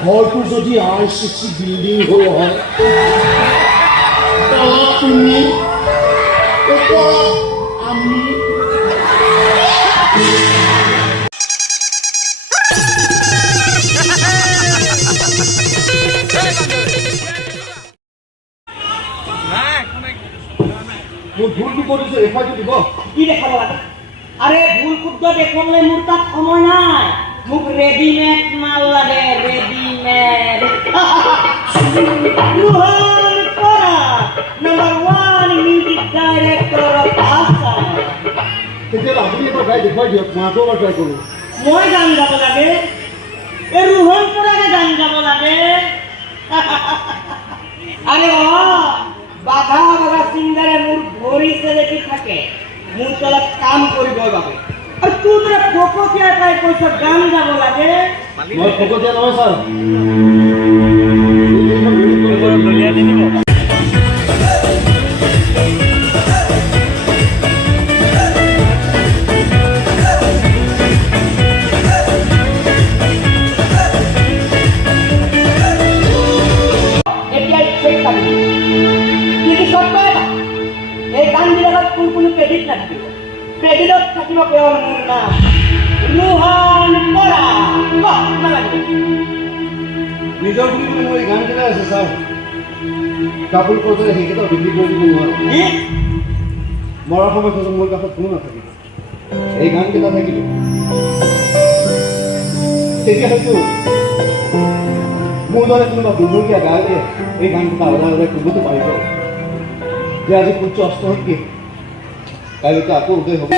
ঘৰটো যদি RCC building হৈ হয় তুমি আমি মোৰ ভুলটো কৰিছো ৰেফাৰটো দিব কি দেখাব লাগে আৰে ভুল শুদ্ধ দেখুৱাবলৈ মোৰ তাত সময় নাই মোক ৰেডিমেড মাল লাগে ৰেডিমেড ৰোহন কৰা number 1 music director of Assam তেতিয়াহ'লে আপুনি এটা গাই দেখুৱাই দিয়ক মই আকৌ ট্ৰাই কৰোঁ মই গান গাব লাগে এই ৰোহন কৰাকে গান গাব লাগে আৰে বাধা বাধা সিঙ্গাৰে মোৰ ভৰি সেলেটি থাকে মোৰ তলত কাম কৰিবৰ বাবে আৰু তোৰ দৰে ফকতীয়া টাই কৈছ গান গাব লাগে মই ফকতীয়া নহয় ছাৰ দলিয়া দি দিব ক্ৰেডিটত থাকিব কেৱল মোৰ নাম ৰোহন কৰা নালাগে নিজৰ বুলি মই গান গাই আছে ছাৰ কাপোৰ পৰ্যন্ত সেইকেইটা বিক্ৰী কৰি দিব নোৱাৰোঁ মৰাৰ সময়ত মোৰ কাষত কোনো নাথাকিব এই গানকেইটা থাকিব তেতিয়া হয়তো মোৰ দৰে কোনোবা দুৰ্গীয়া গায়কে এই গানকেইটা ওলাই ওলাই ক'বতো পাৰিব যে আজি সূৰ্য অস্ত হ'ল কি কাইলৈ তো আকৌ উদয় হ'ব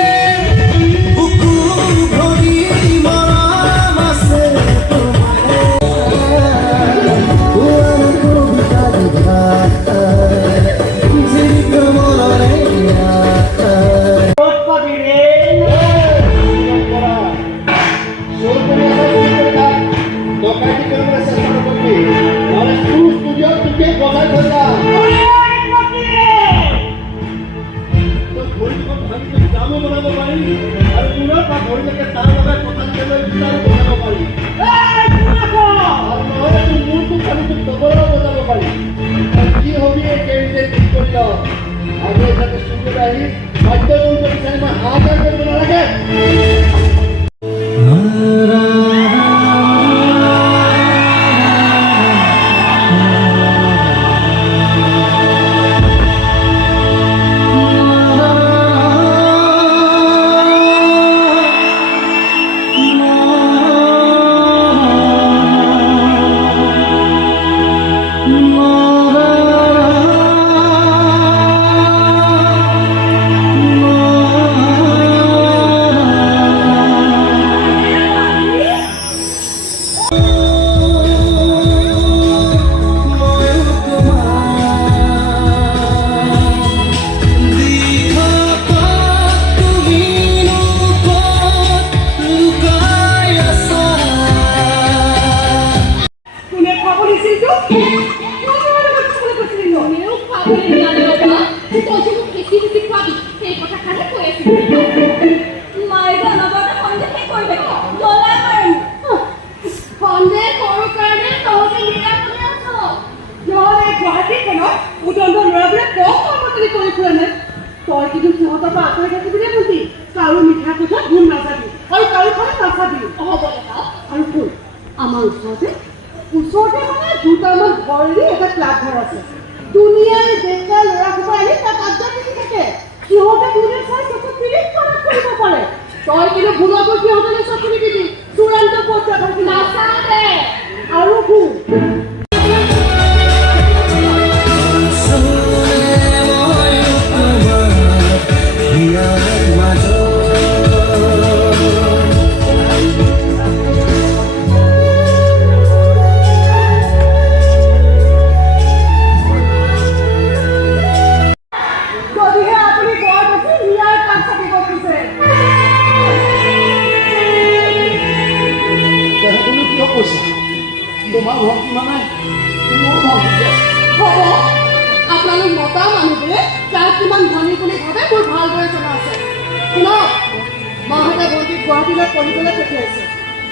বন্দিলৈ পঢ়িবলৈ পঠিয়াইছে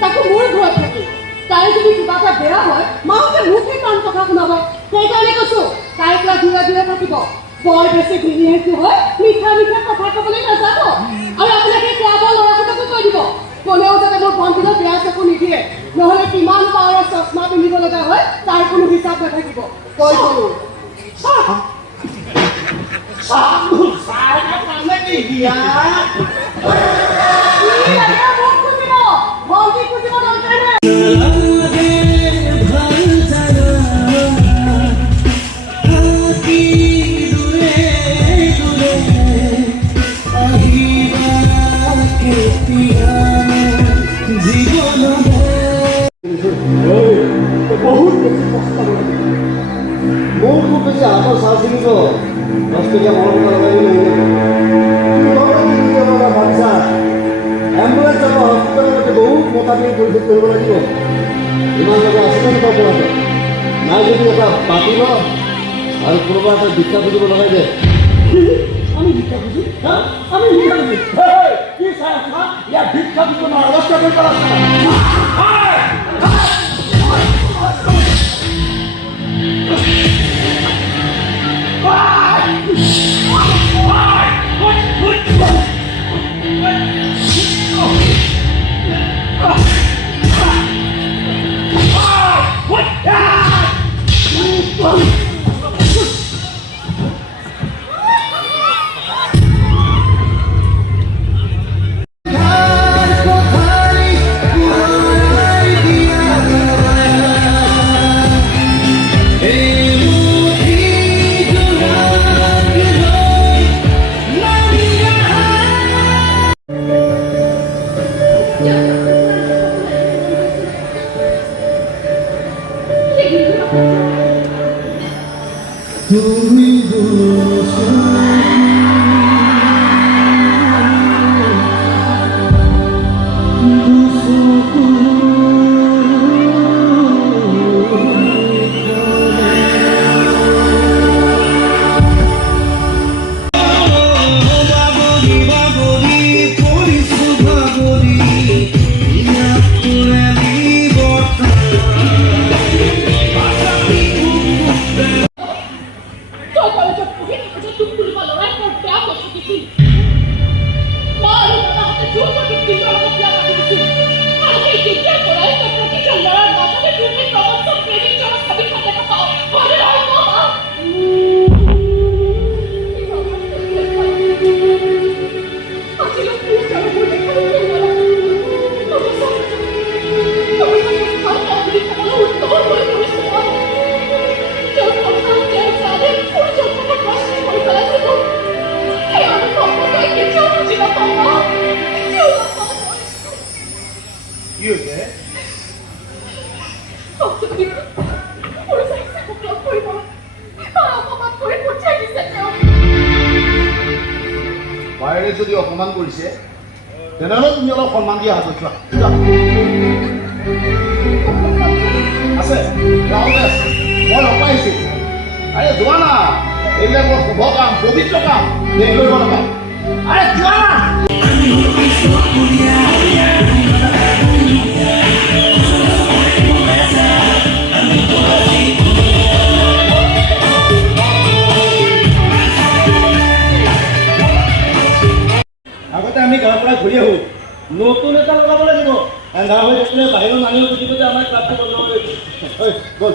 তাকো মোৰ ঘৰত থাকি তাই যদি কিবা এটা বেয়া হয় মাহঁতে মোকহে কাম কথা শুনাব সেইকাৰণে কৈছোঁ তাইৰ পৰা দূৰে দূৰে থাকিব বৰ বেছি ভিনিয়েটো হয় মিঠা মিঠা কথা ক'বলৈ নাযাব আৰু আপোনালোকে খোৱাব ল'ৰাটোকো কৈ দিব কোনেও যাতে মোৰ বন্দিলৈ বেয়া চকু নিদিয়ে নহ'লে কিমান পাৱাৰৰ চশমা পিন্ধিব লগা হয় তাৰ কোনো হিচাপ নাথাকিব কৈ দিলোঁ ভণ্টি খুজিব দৰকাৰ নাই বহুত বেছি কষ্ট মোৰ খুব বেছি হাতৰ চাহ চিনিব 10 টকীয়া মৰম বাচ্চা এম্বুলেঞ্চ যাব হস্পিটেললৈকে বহুত মোটামুটি পৰিশোধ কৰিব লাগিব ইমান টকা আছে নে পাব লাগে নাই যদি এটা পাতি ল আৰু কোনোবা এটা ভিক্ষা খুজিব লগাই দে আমি ভিক্ষা খুজি আমি ভিক্ষা খুজি কি চাই আছা ইয়াত ভিক্ষা খুজিব নোৱাৰো অৱস্থা কৰি পেলাইছা বাইৰে যদি অপমান কৰিছে তেনেহ'লে তুমি অলপ সন্মান দিয়া হাতত চোৱা আছে গাঁৱতে আছে মই লগ পাইছোঁ আৰে যোৱা না এইবিলাক বৰ শুভ কাম পবিত্ৰ কাম দেৰি কৰিব নাপায় আৰে যোৱা না আগতে আমি গাঁৱৰ পৰা ঘূৰি আহোঁ নতুন এটা লগাব লাগিব এন্ধাৰ হৈ থাকিলে বাহিৰৰ মানুহ বুজিব যে আমাৰ ক্লাবটো বন্ধ হৈ গ'ল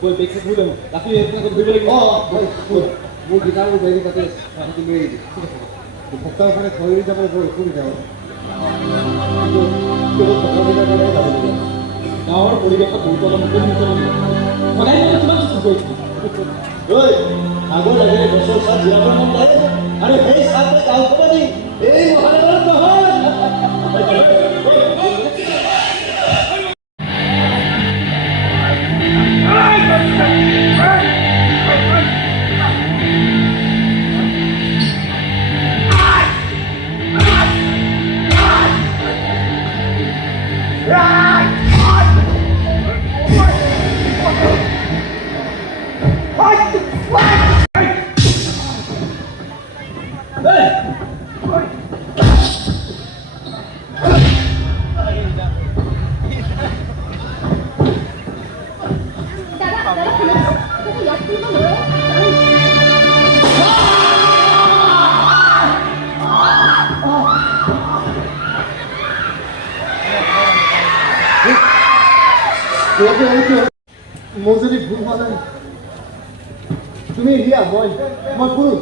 গ'ল বেগ চেগ ঘূৰি আহোঁ ৰাতি ঘূৰিব লাগিব মোৰ গীটাৰবোৰ বেৰি তাতে লৈ আহিবি সপ্তাহখনে খৰি যাব ঘূৰি যাওঁ গাঁৱৰ পৰিৱেশত গুৰুত্ব সদায় কিমান আগৰ লাগে গছৰ চাহ জীয়াব মন যায় আৰু সেই চাহটো গাঁওখনে দিম এই মহানগৰত নহয় Hey! মোৰ যদি ভুল হোৱা নাই তুমি দিয়া মই পুৰুষ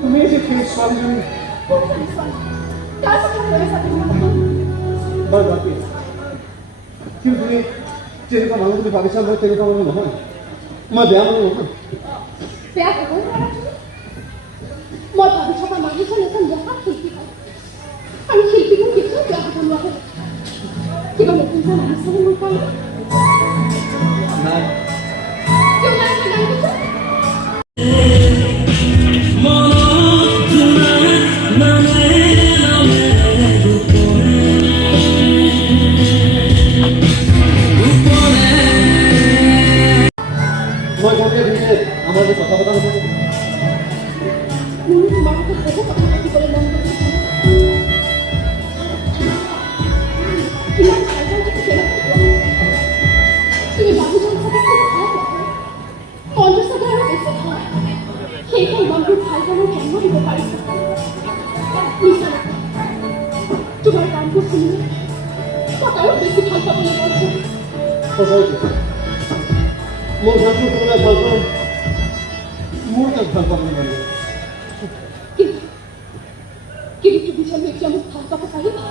তুমি যে সেই ছোৱালীজনী বাৰু বাকী কিন্তু তুমি তেনেকুৱা মানুহ বুলি ভাবিছা মই তেনেকুৱা মানুহ নহয় মই বেয়া মানুহ নহয় বেয়া খবৰ মই ভাবি থকা মানুহজন এজন মহা শিল্পী হয় আৰু শিল্পীবোৰ কেতিয়াও বেয়া হ'ব নোৱাৰে কিবা নতুনকৈ আহিছেনে মোৰ কাৰণে নাই কিয় নাই নাই কৈছে মই ভাবি দিলে আমাৰ যে কথা পতা হ'ব মোৰ তোমাৰ লগত বহু কথা পাতিবলৈ মন গৈছে কিমান ভাল পাওঁ তুমি মানুহজন চাগে খুব ভাল পায় মনটো চাগে আৰু বেছি হয় সেইখন মনটোৰ ভাল পাবৰ জন্ম দিব পাৰিছে মিছা নকওঁ তোমাৰ গানবোৰ শুনিলে তাক আৰু বেছি ভাল পাবলৈ পাইছে সঁচাকৈ মোৰ গানটো শুনিলে ভাল পাওঁ মোৰ তাক ভাল পাব নালাগে কিন্তু তুমি জানো এতিয়া মোক ভাল পাব পাৰিবা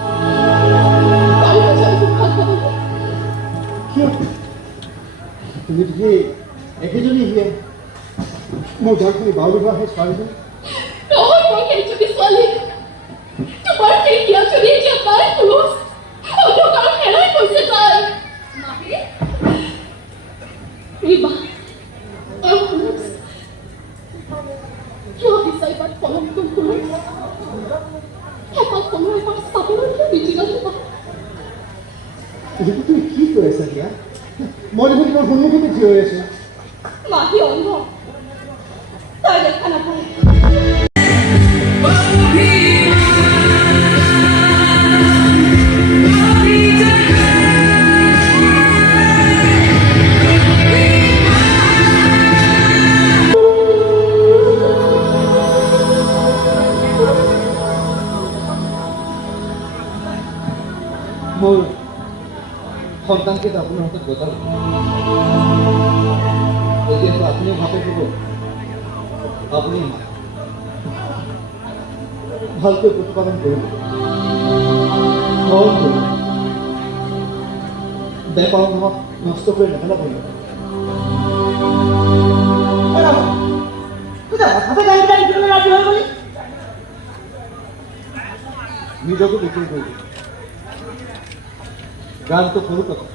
জানো ভাল পাব কিয় তুমি যদি একেজনী দিয়ে মোৰ গান শুনি বাউল হোৱা সেই ছোৱালীজনী নহয় মই সেইজনী ছোৱালী তোমাৰ সেই বিয়াজনী এতিয়া তাই পুৰুষ অন্ধকাৰত হেৰাই গৈছে তাই মাহী ৰিবা কিয় বিচাৰিবাত কলমটো ফুলো এপাক কোনো এপাক চাবলৈ কিয় বিজি নাথাকিব এইটো তুমি কি কৈ আছা দিয়া মই দেখোন তোমাৰ সন্মুখতে থিয় হৈ আছো মাহী অন্ধ তাই দেখা নাপায় মোৰ সন্তানকেইটা আপোনাৰ হাতত গতাল এতিয়াতো আপুনি ভাবে ক'ব আপুনি ভালকৈ প্ৰতিপালন কৰিব বেপাৰ নহওক নষ্ট কৰি নেপেলাব নিজকে বিক্ৰী কৰিব গানটো সৰু কথা